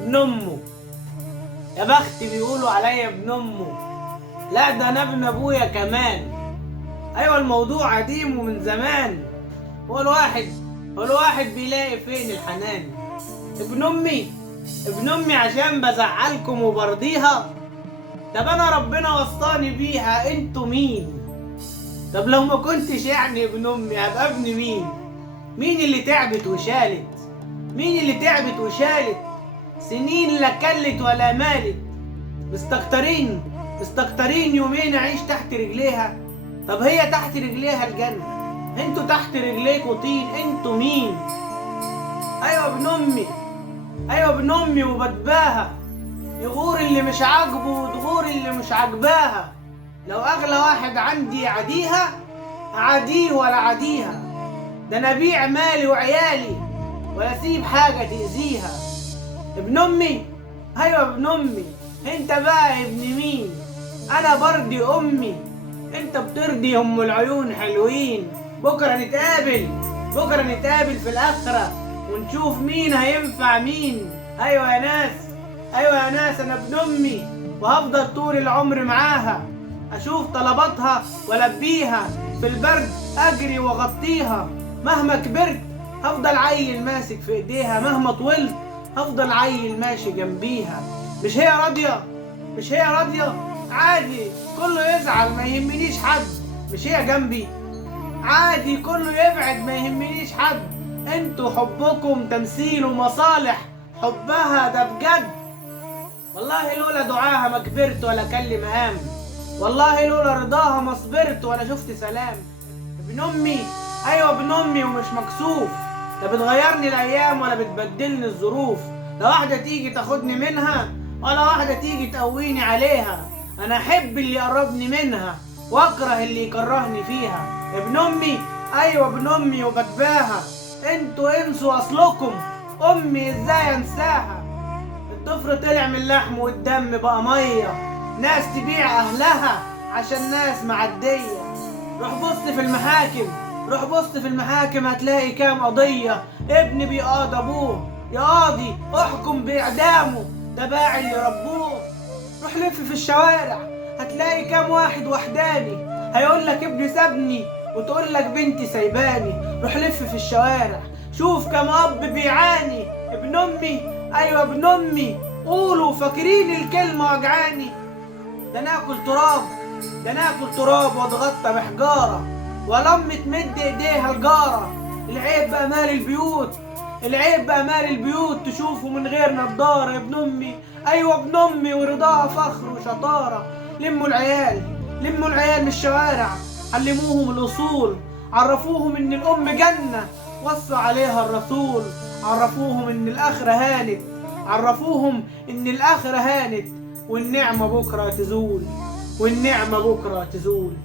ابن امه. يا بختي بيقولوا عليا ابن امه. لا ده انا ابن ابويا كمان. ايوه الموضوع قديم ومن زمان. هو الواحد بيلاقي فين الحنان. ابن امي عشان بزعلكم وبرضيها. طب انا ربنا وصاني بيها، انتوا مين؟ طب لو ما كنتش يعني ابن امي هبقى ابن مين؟ مين اللي تعبت وشالت؟ سنين لا كلت ولا مالت. مستكترين يومين اعيش تحت رجليها. طب هي تحت رجليها الجنة، انتوا تحت رجليكوا طين. انتوا مين؟ ايوه ابن امي وبتباها. يغور اللي مش عاجبه وتغور اللي مش عاجباها. لو اغلى واحد عندي عاديها، عاديه ولا عاديها. ده انا ابيع مالي وعيالي ولا اسيب حاجة تأذيها. ابن امي، ايوه ابن امي. انت بقى ابن مين؟ انا برضي امي، انت بترضي ام العيون حلوين. بكرة نتقابل في الاخرة ونشوف مين هينفع مين. ايوه يا ناس انا ابن امي، وهفضل طول العمر معاها. اشوف طلباتها والبيها، في البرد اجري واغطيها. مهما كبرت هفضل عيل ماسك في ايديها، مهما طولت هفضل عيل ماشي جنبيها. مش هي راضية؟ عادي كله يزعل ما يهمنيش حد. مش هي جنبي؟ عادي كله يبعد ما يهمنيش حد. انتوا حبكم تمثيل ومصالح، حبها ده بجد. والله لولا دعاها ما كبرت ولا كان مقام. والله لولا رضاها ما صبرت ولا شفت سلام. ابن امي، ايوه ابن امي ومش مكسوف. لا بتغيرني الايام ولا بتبدلني الظروف. لا واحده تيجي تاخدني منها ولا واحده تيجي تقويني عليها. انا احب اللي يقربني منها واكره اللي يكرهني فيها. ابن امي، ايوه ابن امي وبتباها. انتوا انسوا اصلكم، امي ازاي انساها؟ الضفر طلع من اللحم والدم بقى ميه. ناس تبيع اهلها عشان ناس معديه. روح بص في المحاكم هتلاقي كام قضيه. ابن بيقاضي ابوه، يا قاضي احكم باعدامه. ده باعي اللي ربوه. روح لف في الشوارع هتلاقي كام واحد وحداني. هيقول لك ابني سابني وتقول لك بنتي سايباني. روح لف في الشوارع شوف كام اب بيعاني. ابن امي، ايوه ابن امي. قولوا فاكرين الكلمه وجعاني. ده ناكل تراب واتغطى بحجاره، ولا امي تمد ايديها الجاره. العيب بقى مال البيوت تشوفه من غير نضاره. ابن امي، ايوه ابن امي ورضاها فخر وشطاره. لموا العيال من الشوارع، علموهم الاصول. عرفوهم ان الام جنه، وصى عليها الرسول. عرفوهم ان الاخره هانت، والنعمه بكره تزول.